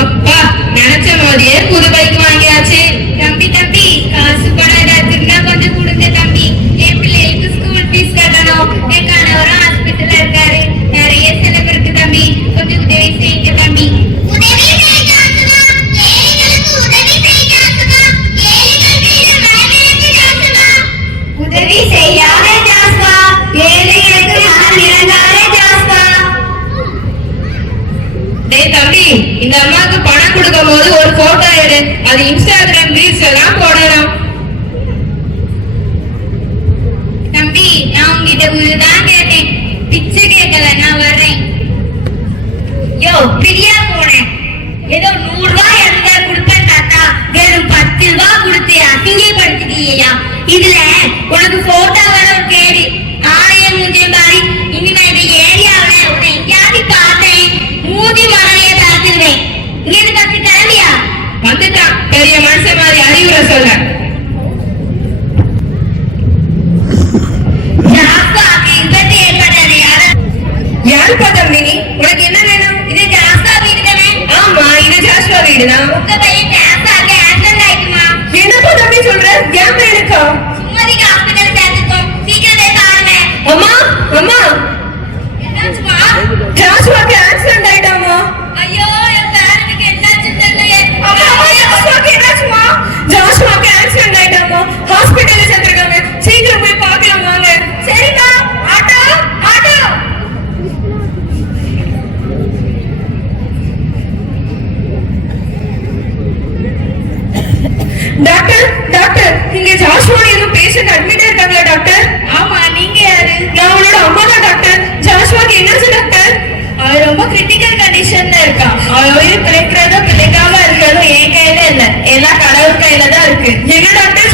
அப்பா, நினைச்ச மாதிரியே புது பைக் வாங்கியாச்சு. தம்பி காசு பணம் ஏதாச்சுன்னா கொஞ்சம் கொடுங்க தம்பி. என் பிள்ளைகளுக்கு ஸ்கூல் ஃபீஸ் கட்டணும். என் கணவரும் ஹாஸ்பிட்டல்ல இருக்காரு. நிறைய செலவு இருக்கு தம்பி, கொஞ்சம் உதவி செய்யுங்க தம்பி. உதவி செய்யாதே ஜாஸ்வா, ஏழைகளுக்கு மனம் இறங்காதே ஜாஸ்வா. டேய் தம்பி, இந்த அம்மாவுக்கு பணம் கொடுக்கும் போது ஒரு போட்டோ எடு. அது இன்ஸ்டாகிராம் ரீல்ஸ் எல்லாம் போடணும். தம்பி, நான் உங்ககிட்ட இதுதான் கேட்டேன், பிச்சை கேட்கல. நான் வர்றேன். யோ, பிரியா போனேன். ஏதோ 100 ரூபாய் இருந்தா கொடுப்பேன் தாத்தா, வெறும் 10 ரூபாய் கொடுத்து அசிங்கப்படுத்திட்டியா? இதுல உனக்கு போட்டோ வர ஒரு கேடு. ஆலயம் மூஞ்சியம் பாரு. இனிமே இந்த ஏரியாவில உன்னை எங்கேயாவது பார்த்தேன், மூஞ்சி மரணைய தாத்துருவேன். இங்க இருந்து பத்து கிளம்பியா? வந்துட்டான் பெரிய மனுஷன் மாதிரி அறிவுரை சொல்ல. ஜாஸ்தாவுக்கு விபத்து ஏற்பட்டது யாரு? யாருப்பா தம்பி நீ? உனக்கு என்ன வேணும்? இது ஜாஸ்தா வீடு தானே? ஆமா, இது ஜாஸ்வா வீடுதான். உங்க பையன் ஜாஸ்தாவுக்கு ஆக்சிடென்ட் ஆயிடுமா? என்னப்பா தம்பி சொல்ற? ஏன் பையனுக்கா? சுமதிக்கு ஹாஸ்பிட்டல் சேர்த்துக்கோம், சீக்கிரமே பாருங்க. அம்மா அம்மா, என்னாச்சுமா? ஜாஸ்வாக்கு ஆக்சிடென்ட் ஆயிட்டாமா. ஐயோ, என் பேரனுக்கு என்னாச்சு தெரியலையே. அம்மா, ஜாஸ்வாக்கு என்னாச்சுமா? ஜாஸ்வாக்கு ஆக்சிடென்ட் ஆயிட்டாமா. ஹாஸ்பிட்டல்ல சேர்த்திருக்காங்க. சீக்கிரம் போய் பார்க்கலாம் வாங்க. சரிம்மா, ஆட்டோ ஆட்டோ. டாக்டர், இங்க ஜாஸ்வா ஏதோ பேஷண்ட் அட்மிட் இருக்காங்களா டாக்டர்? ஆமா, நீங்க யாரு? நான் அவளோட அம்மா தான் டாக்டர். ஜாஸ்வாக்கு என்னாச்சு டாக்டர்? அவ ரொம்ப கிரிட்டிக்கல் கண்டிஷன்ல இருக்கா. அவ உயிர் பிழைக்கிறதோ பிழைக்காம இருக்கிறதோ என் கையில இல்ல, எல்லாம் கடவுள் கையில தான் இருக்கு. என்ன டாக்டர்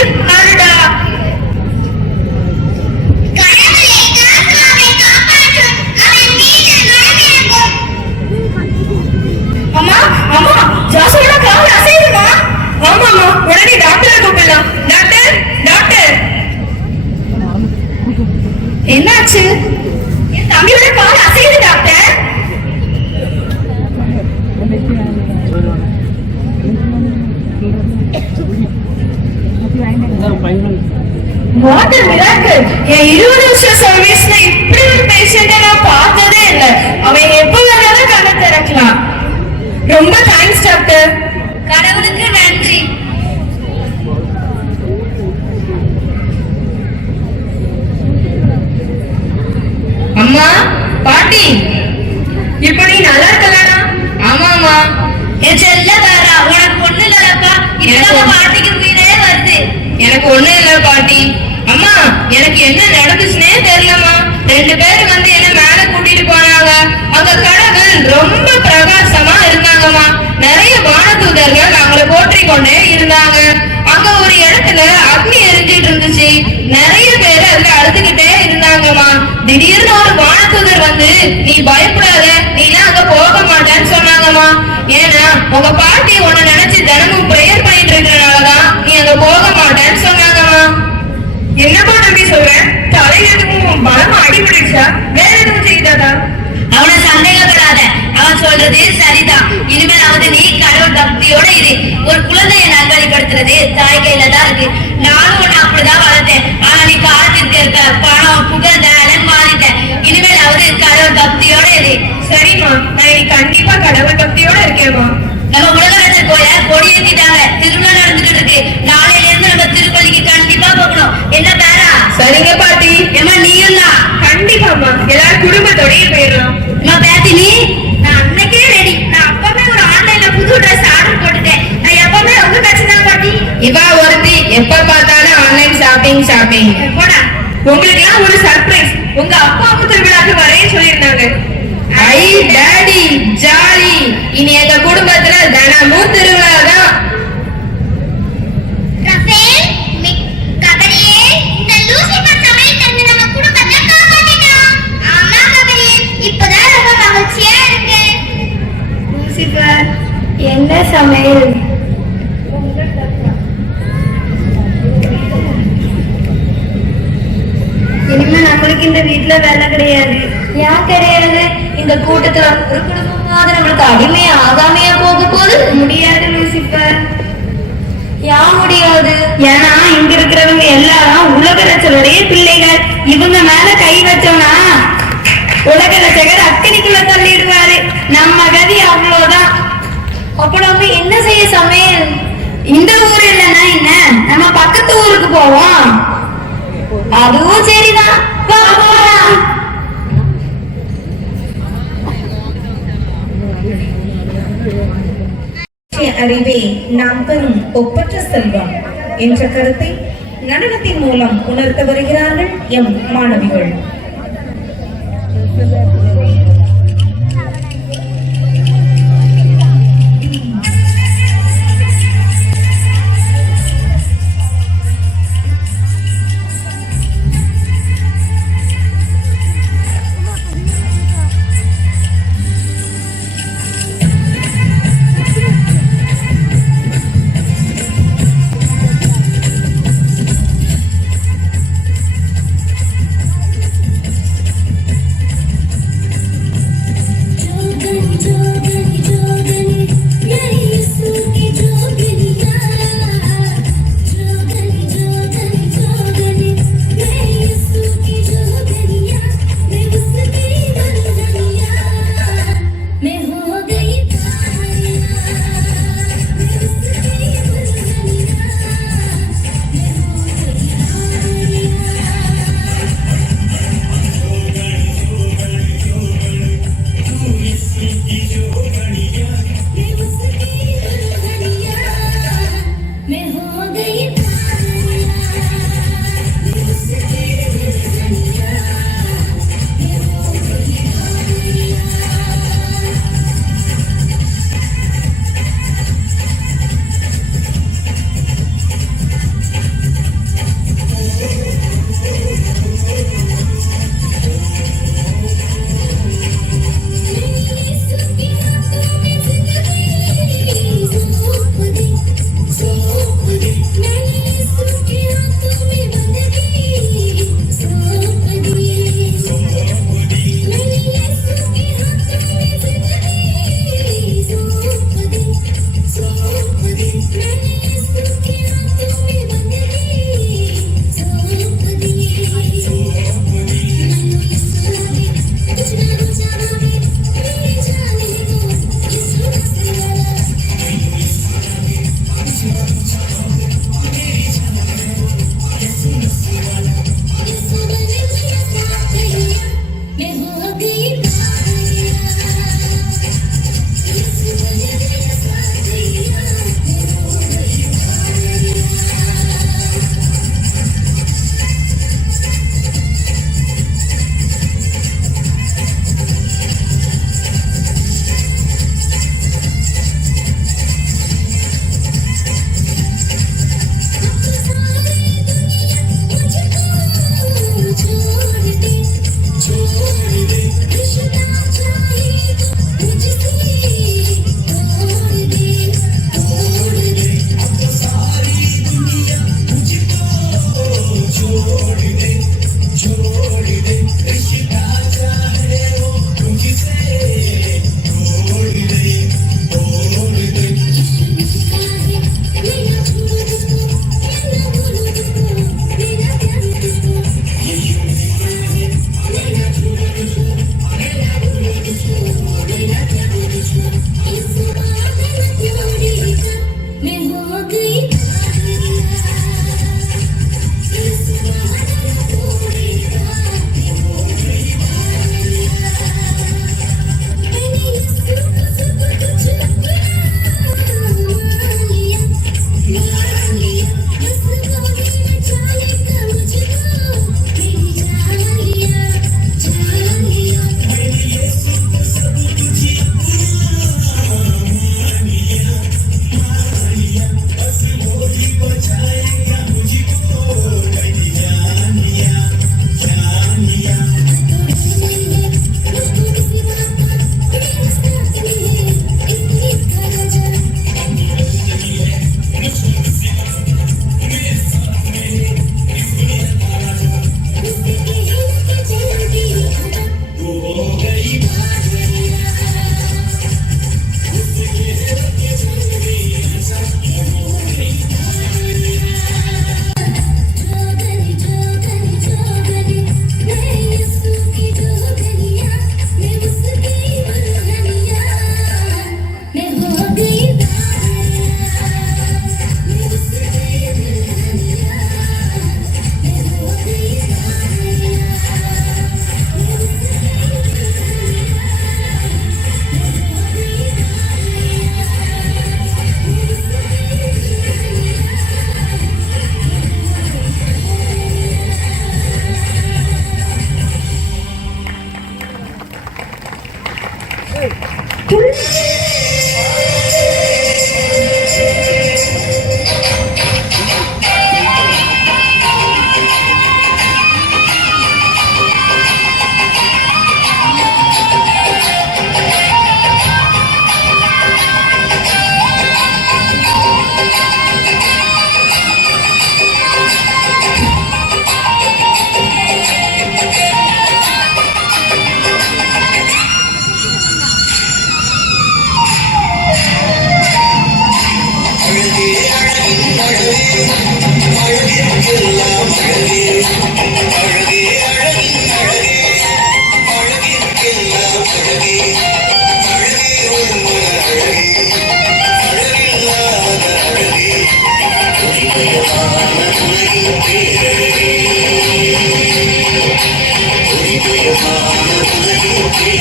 பிடிச்சிருக்காருடா. அம்மா அம்மா ஜாசோட கால் அசையுதுமா. ஆமாமா, உடனே டாக்டரை கூப்பிடலாம். Doctor doctor. என்னாச்சு? என் தம்பியோட கால் அசையுது டாக்டர். What a miracle! என் 20 வருஷம் சர்வீஸ்ல இப்படி ஒரு பேஷண்ட்டை நான் பார்த்ததே இல்லை. அவன் எப்ப வேணாலும் கண்ணை திறக்கலாம். ரொம்ப தேங்க்ஸ் டாக்டர். கடவுளுக்கு நன்றி. அம்மா, பாட்டி, இப்ப நீ நல்லா இருக்கலானா? ஆமாமா. என் செல்ல தாரா, உனக்கு ஒண்ணு இல்லப்பா. இப்பதான் பாட்டிக்கு உயிரே வருது. எனக்கு ஒண்ணு இல்ல பாட்டி. அம்மா, எனக்கு என்ன நடந்துச்சுன்னே தெரியலம்மா. 2 பேர் வந்து என்ன மேல கூட்டிட்டு போனாங்க. அங்க கடவுள் ரொம்ப பிரகாசமா இருந்தாங்கம்மா. நிறைய வானதூதர்கள் அவங்கள போற்றி கொண்டே இருந்தாங்க. அங்க ஒரு இடத்துல அக்னி எரிஞ்சிட்டு இருந்துச்சு. நிறைய பேர் அதுல அழுதுகிட்டே இருந்தாங்கம்மா. திடீர்னு ஒரு வானதூதர் வந்து, நீ பயப்படாத, நீ அங்க போக மாட்டேன்னு சொன்னாங்கம்மா. ஏன்னா உங்க பாட்டி உன்னை நினைச்சு தினமும் பிரேயர் பண்ணிட்டு இருக்கிறனாலதான் நீ அங்க போக மாட்டேன்னு சொன்னாங்கம்மா. என்னப்பா தம்பி சொல்ற? தலையில எதுவும் பலமா அடிபடுச்சா? வேற எதுவும் செய்தாதா? அவனை சந்தேகப்படாத, அவன் சொல்றது சரிதான். இனிமேலாவது நீ கடவுள் பக்தியோட இரு. ஒரு குழந்தைய நல்வழிப்படுத்துறது தாய் கையில தான் இருக்கு. நானும் ஒண்ணு அப்படிதான் வளர்த்தேன். ஆனா நீ காலத்திற்கு இருக்க பணம் புகழ்ந்தால மாறிட்ட. இனிமேலாவது கடவுள் பக்தியோட இரு. சரிம்மா, நான் இனி கண்டிப்பா கடவுள் பக்தியோட இருக்கேம்மா. நம்ம உலகத்தில் கோயில கொடியேற்றிட்டாங்க. திருவிழா நடந்துட்டு இருக்கு. நாளையில இருந்து நம்ம திருப்பள்ளிக்கு கண்டிப்பா போகணும். என்ன பேரா? சரிங்க பாட்டி. ஏமா நீயும் தான்? கண்டிப்பாம்மா, எல்லாரும் குடும்பத்தோடய போயிடலாம். பேத்தி நீ? நான் அன்னைக்கே ரெடி. நான் அப்பவே ஒரு ஆன்லைன்ல புது ட்ரெஸ் ஆர்டர் போட்டுட்டேன். நான் எப்பவுமே உங்க கட்சி தான் பாட்டி. இவா ஒருத்தி எப்ப பார்த்தாலும் ஆன்லைன் ஷாப்பிங். போடா. உங்களுக்கு எல்லாம் ஒரு சர்ப்ரைஸ். உங்க அப்பா அம்மா திருவிழாக்கு வரேன்னு சொல்லியிருந்தாங்க. ஐ டாடி ஜாலி. இனி எங்க குடும்பத்துல தினமும் திருவிழா தான். ரஃபேல், கபடியே, இந்த லூசிபர் சமையல் தந்து நம்ம குடும்பத்தை காப்பாத்திட்டோம். ஆமா கபடியே, இப்பதான் ரொம்ப மகிழ்ச்சியா இருக்கு. லூசிபர், என்ன சமையல்? இனிமே நம்மளுக்கு இந்த வீட்டுல வேலை கிடையாது. ஏன் கிடையாது? இந்த கூட்டத்துல ஒரு குடும்பமாவது நம்மளுக்கு அடிமையா ஆகாமையா போக போது முடியாது லூசிபர். ஏன் முடியாது? ஏன்னா இங்க இருக்கிறவங்க எல்லாரும் உலக ரச்சலுடைய பிள்ளைகள். இவங்க மேல கை வச்சோம்னா உலக ரச்சகர் அக்கடிக்குள்ள தள்ளிடுவாரு. நம்ம கதி அவ்வளவுதான். அப்ப நம்ம என்ன செய்ய சமையல்? இந்த ஊர் இல்லைன்னா என்ன, நம்ம பக்கத்து ஊருக்கு போவோம். அதுவும் சரிதான். அறிவே நாம் பெறும் ஒப்பற்ற செல்வம் என்ற கருத்தை நடனத்தின் மூலம் உணர்த்த வருகிறார்கள் எம் மாணவிகள்.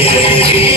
Thank you.